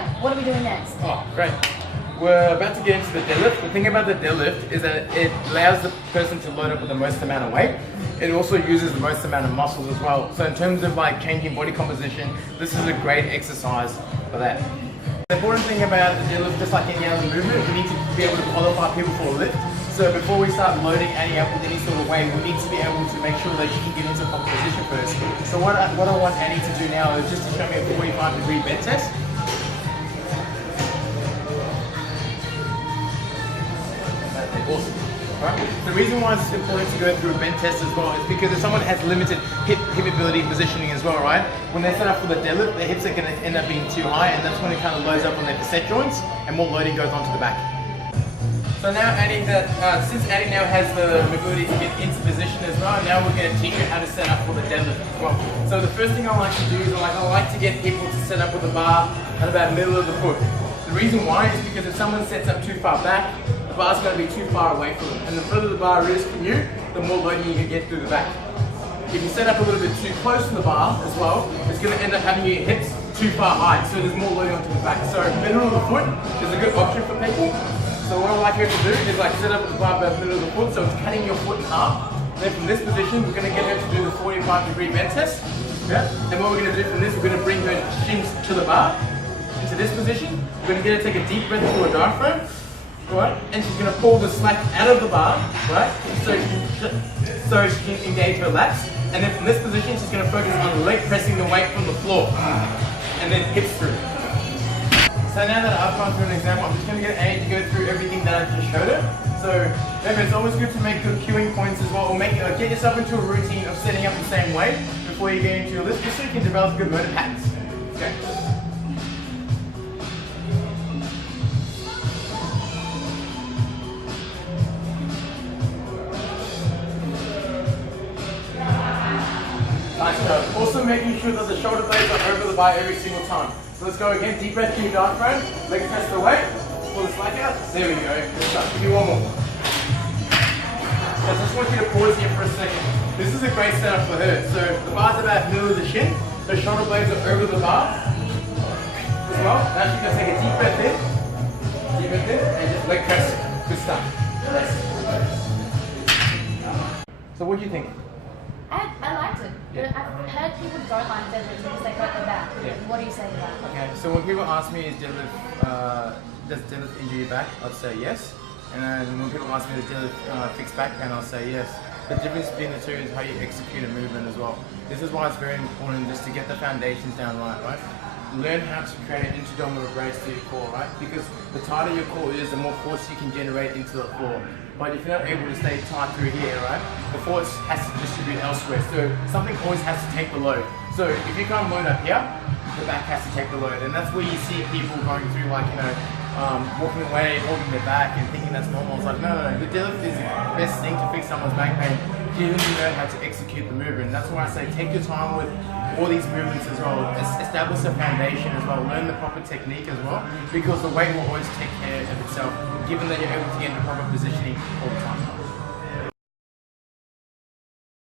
Munya, what are we doing next? Oh, great. We're about to get into the deadlift. The thing about the deadlift is that it allows the person to load up with the most amount of weight. It also uses the most amount of muscles as well. So in terms of like changing body composition, this is a great exercise for that. The important thing about the deadlift, just like any other movement, we need to be able to qualify people for a lift. So before we start loading Annee up with any sort of weight, we need to be able to make sure that she can get into a proper position first. So what I want Annee to do now is just to show me a 45-degree bend test. Awesome. Right. The reason why it's important to go through a bend test as well is because if someone has limited hip ability positioning as well, right? When they set up for the deadlift, their hips are going to end up being too high, and that's when it kind of loads up on their facet joints, and more loading goes onto the back. So now Annee, since Annee now has the ability to get into position as well, now we're going to teach you how to set up for the deadlift as well. So the first thing I like to do is I like to get people to set up with the bar at about middle of the foot. The reason why is because if someone sets up too far back, the bar's going to be too far away from them. And the further the bar is from you, the more loading you can get through the back. If you set up a little bit too close to the bar as well, it's going to end up having your hips too far high, so there's more loading onto the back. So middle of the foot is a good option for people. So what I like her to do is set up the bar about the middle of the foot, so it's cutting your foot in half. Then from this position, we're going to get her to do the 45-degree bend test. Yeah. And what we're going to do from this, we're going to bring her shins to the bar, into this position. We're going to get her to take a deep breath through her diaphragm. Right, and she's going to pull the slack out of the bar, right, so she can engage her lats, and then from this position she's going to focus on leg pressing the weight from the floor, and then hips through. So now that I've gone through an example, I'm just going to get Annee to go through everything that I just showed her. So remember, it's always good to make good cueing points as well, or get yourself into a routine of setting up the same way before you get into your lift, just so you can develop good motor patterns. Okay. Nice. Also making sure that the shoulder blades are over the bar every single time. So let's go again. Deep breath through your diaphragm. Leg press the weight. Pull the slack out. There we go. Good stuff. Give me one more. So I just want you to pause here for a second. This is a great setup for her. So the bar's about middle of the shin. The shoulder blades are over the bar as well. Now she's going to take a deep breath in. Deep breath in. And just leg press. Good stuff. So what do you think? I liked it. Yeah. I've heard people don't like deadlift because they hurt their back. Yeah. What do you say to that? Okay, so when people ask me, does deadlift injure your back? I'd say yes. And then when people ask me, does deadlift fix back pain? I'll say yes. The difference between the two is how you execute a movement as well. This is why it's very important just to get the foundations down right? Learn how to create an intra-abdominal brace to your core, right? Because the tighter your core is, the more force you can generate into the floor. But if you're not able to stay tight through here, right, the force has to distribute elsewhere. So something always has to take the load. So if you can't load up here, the back has to take the load. And that's where you see people going through walking away, holding their back and thinking that's normal. It's like, no. The deadlift is the best thing to fix someone's back pain, given you know how to execute the movement. That's why I say take your time with all these movements as well. Establish a foundation as well. Learn the proper technique as well, because the weight will always take care of itself, given that you're able to get into proper positioning all the time.